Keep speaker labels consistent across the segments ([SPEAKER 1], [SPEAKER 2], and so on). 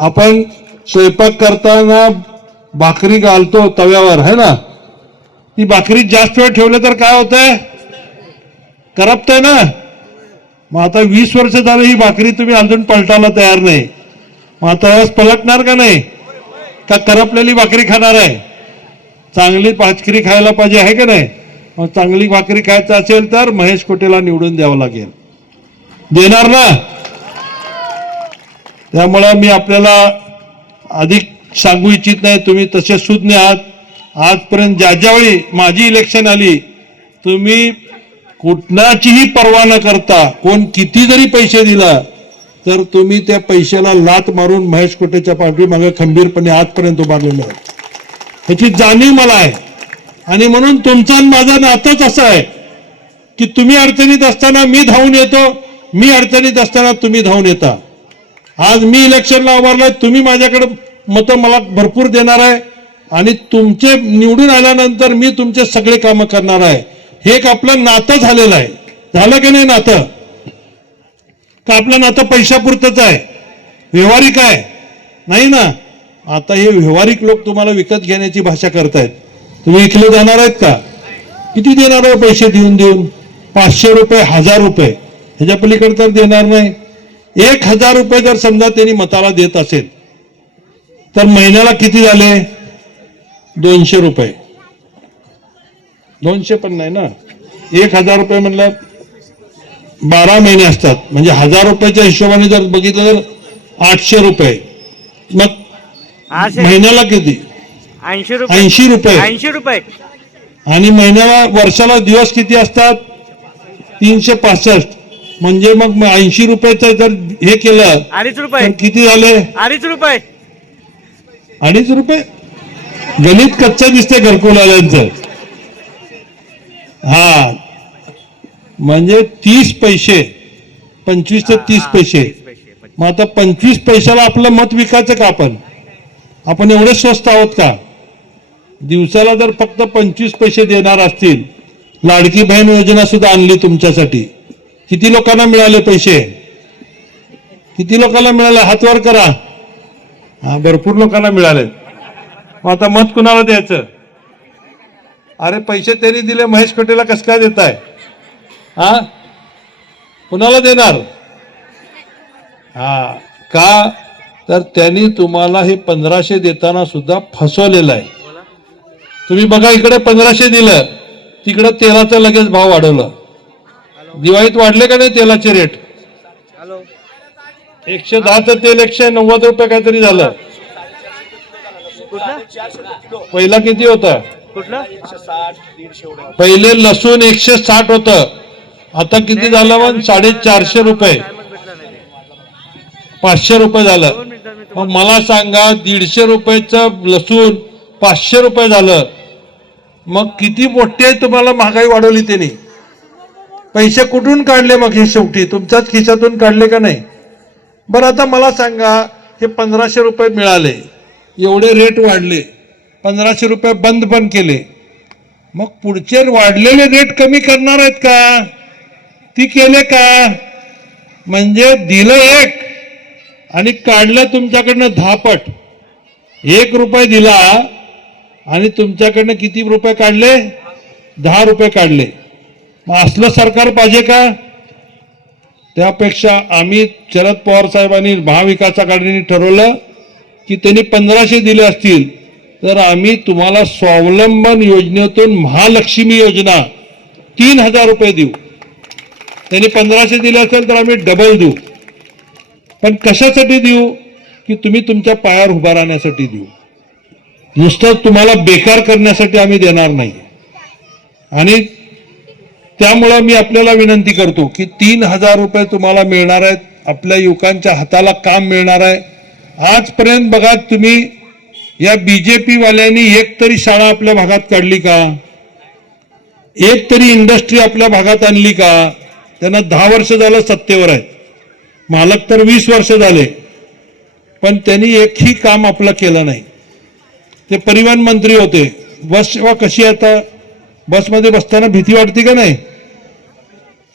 [SPEAKER 1] आपण स्वयंपाक करताना भाकरी घालतो तव्यावर है ना? ती भाकरी जास्त वेळ ठेवलं तर काय होतंय? करपतंय ना? मग आता वीस वर्ष झालं ही भाकरी तुम्ही अजून पलटायला तयार नाही. मग आता यावेळेस पलटणार का नाही? का करपलेली भाकरी खाणार आहे? चांगली भाकरी खायला पाहिजे आहे का नाही? मग चांगली भाकरी खायचं असेल तर महेश कोटेला निवडून द्यावं लागेल. देणार ना? त्यामुळं मी आपल्याला अधिक सांगू इच्छित नाही. तुम्ही तसे सुज्ञ आहात. आजपर्यंत ज्या ज्यावेळी माझी इलेक्शन आली तुम्ही कुठलाचीही पर्वा न करता कोण किती जरी पैसे दिला तर तुम्ही त्या पैशाला लात मारून महेश कोटेच्या पाठीमागे खंबीरपणे आजपर्यंत उभारलेलं आहे ह्याची जाणीव मला आहे. आणि म्हणून तुमचं आणि माझं नातंच असं आहे की तुम्ही अडचणीत असताना मी धावून येतो मी अडचणीत असताना तुम्ही धावून येता. आज मी इलेक्शनला उभारलाय तुम्ही माझ्याकडे मतं मला भरपूर देणार आहे. आणि तुमचे निवडून आल्यानंतर मी तुमचे सगळे कामं करणार आहे. हे एक आपलं नातं झालेलं आहे. झालं की नाही नातं? का आपलं नातं पैशापुरतंच आहे? व्यवहारिक आहे? नाही ना? आता हे व्यावहारिक लोक तुम्हाला विकत घेण्याची भाषा करतायत. तुम्ही विकले जाणार आहेत का? किती देणार आहे पैसे देऊन देऊन? पाचशे रुपये हजार रुपये. ह्याच्या पलीकडे तर देणार नाही. एक हजार रुपये जर समजा त्यांनी मताला देत असेल तर महिन्याला किती झाले? दोनशे रुपये. दोनशे पण नाही ना? एक हजार रुपये म्हणलं बारा महिने असतात. म्हणजे हजार रुपयाच्या हिशोबाने जर बघितलं तर आठशे रुपये. मग महिन्याला किती?
[SPEAKER 2] ऐंशी रुपये.
[SPEAKER 1] ऐंशी रुपये.
[SPEAKER 2] ऐंशी रुपये.
[SPEAKER 1] आणि महिन्याला वर्षाला दिवस किती असतात? तीनशे पासष्ट. म्हणजे मग ऐंशी रुपयाचं जर हे केलं
[SPEAKER 2] अडीच रुपये.
[SPEAKER 1] तर किती झाले?
[SPEAKER 2] अडीच रुपये.
[SPEAKER 1] अडीच रुपये? गणित कच्चं दिसते घरकुलवाल्यांचं हा. म्हणजे तीस पैसे. पंचवीस ते तीस पैसे. मग आता पंचवीस पैशाला आपलं मत विकायचं का आपण? आपण एवढे स्वस्त आहोत का? दिवसाला जर फक्त पंचवीस पैसे देणार असतील लाडकी बहीण योजना सुद्धा आणली तुमच्यासाठी. किती लोकांना मिळाले पैसे? किती लोकांना मिळाले? हातवार करा. हा भरपूर लोकांना मिळाले. मग आता मत कुणाला द्यायचं? अरे पैसे त्यांनी दिले महेश कटेला कसं काय देताय? हा? कुणाला देणार? हा का? तर त्यांनी तुम्हाला हे पंधराशे देताना सुद्धा फसवलेलं आहे. तुम्ही बघा इकडे पंधराशे दिलं तिकडं तेलाचा लगेच भाव वाढवलं. दिवाळीत वाढले का नाही तेलाचे रेट?
[SPEAKER 2] हॅलो.
[SPEAKER 1] एकशे दहाचं तेल एकशे नव्वद रुपये काहीतरी झालं. पहिला किती होता? पहिले लसूण एकशे साठ होत. आता किती झालं मग साडेचारशे रुपये. पाचशे रुपये झालं. मग मला सांगा दीडशे रुपयाचं लसूण पाचशे रुपये झालं. मग किती मोठी तुम्हाला महागाई वाढवली त्यांनी? पैसे कुठून काढले मग हे शेवटी? तुमच्याच खिशातून काढले का नाही? बरं आता मला सांगा हे पंधराशे रुपये मिळाले. एवढे रेट वाढले. पंधराशे रुपये बंद पण केले. मग पुढचे वाढलेले रेट कमी करणार आहेत का? ती केले का? म्हणजे दिलं एक आणि काढलं तुमच्याकडनं धापट. एक रुपये दिला आणि तुमच्याकडनं किती रुपये काढले? दहा रुपये काढले. मग असलं सरकार पाहिजे का? त्यापेक्षा आम्ही शरद पवार साहेबांनी महाविकास आघाडीने ठरवलं की त्यांनी पंधराशे दिले असतील तर आम्ही तुम्हाला स्वावलंबन योजनेतून महालक्ष्मी योजना तीन हजार रुपये देऊ. त्यांनी पंधराशे दिले असेल तर आम्ही डबल देऊ. पण कशासाठी देऊ? की तुम्ही तुमच्या पायावर उभा राहण्यासाठी देऊ. नुसतं तुम्हाला बेकार करण्यासाठी आम्ही देणार नाही. आणि त्यामुळं मी आपल्याला विनंती करतो की तीन हजार रुपये तुम्हाला मिळणार आहेत. आपल्या युवकांच्या हाताला काम मिळणार आहे. आजपर्यंत बघा तुम्ही या बीजेपी वाल्यांनी एक तरी शाळा आपल्या भागात काढली का? एक तरी इंडस्ट्री आपल्या भागात आणली का? त्यांना दहा वर्ष झालं सत्तेवर आहेत. मालक तर वीस वर्ष झाले. पण त्यांनी एकही काम आपलं केलं नाही. ते परिवहन मंत्री होते. बस सेवा कशी आता? बसमध्ये बसताना भीती वाटते का नाही?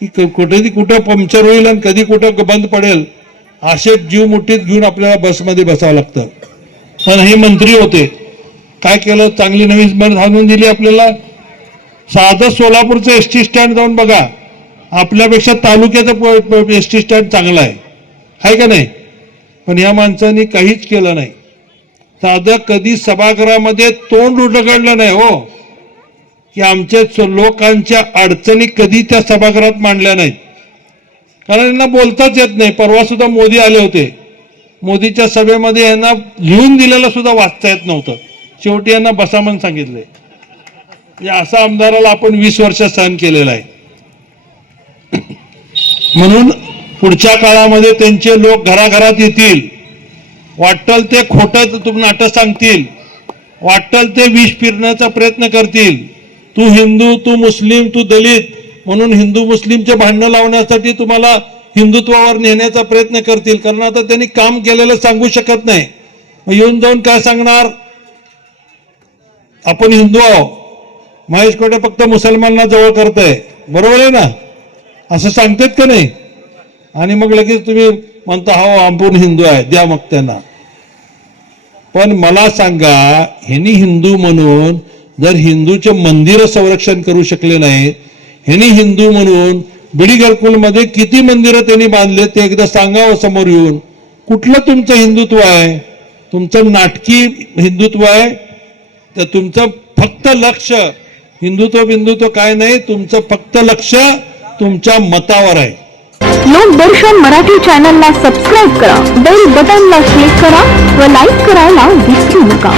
[SPEAKER 1] की कुठे कुठं पंक्चर होईल आणि कधी कुठं बंद पडेल असे जीव मुठीत घेऊन आपल्याला बसमध्ये बसावं लागतं. पण हे मंत्री होते. काय केलं? चांगली नवीन बस आणून दिली आपल्याला. साधं सोलापूरचं एस टी स्टँड जाऊन बघा. आपल्यापेक्षा तालुक्याचं एस टी स्टँड चांगलं आहे. आहे का नाही? पण या माणसांनी काहीच केलं नाही. साधं कधी सभागृहामध्ये तोंड उडगडलं नाही हो. की आमच्या लोकांच्या अडचणी कधी त्या सभागृहात मांडल्या नाहीत. कारण यांना बोलताच येत नाही. परवा सुद्धा मोदी आले होते. मोदीच्या सभेमध्ये यांना लिहून दिलेलं सुद्धा वाचता येत नव्हतं. शेवटी यांना बसा म्हणून सांगितलंय म्हणजे असा आमदाराला आपण वीस वर्ष सहन केलेला आहे. म्हणून पुढच्या काळामध्ये त्यांचे लोक घराघरात येतील. वाटल ते खोटं तुम्ही नाटक सांगतील. वाटल ते विष फिरण्याचा प्रयत्न करतील. तू हिंदू तू मुस्लिम तू दलित म्हणून हिंदू मुस्लिमचे भांडणं लावण्यासाठी तुम्हाला हिंदुत्वावर नेण्याचा प्रयत्न करतील. कारण आता त्यांनी काम केलेलं सांगू शकत नाही. मग येऊन जाऊन काय सांगणार? आपण हिंदू आहो महेश कोटे फक्त मुसलमानांना जवळ करतंय. बरोबर आहे ना? असं सांगतात का नाही? आणि मग लगेच तुम्ही म्हणता हो आपण हिंदू आहे. द्या मग त्यांना. पण मला सांगा ह्यांनी हिंदू म्हणून जर हिंदूचे मंदिर संरक्षण करू शकले नाही ह्यांनी हिंदू म्हणून बिडी मध्ये किती मंदिरं त्यांनी बांधले ते एकदा सांगावं समोर येऊन कुठलं तुमचं हिंदुत्व आहे? तुमचं नाटकी हिंदुत्व आहे? तर तुमचं फक्त लक्ष हिंदुत्व बिंदुत्व काय नाही तुमचं फक्त लक्ष तुमच्या मतावर आहे.
[SPEAKER 3] लोकदर्शन मराठी चॅनलला सबस्क्राईब करा बेल बटनला क्लिक करा व लाईक करायला विसरू नका.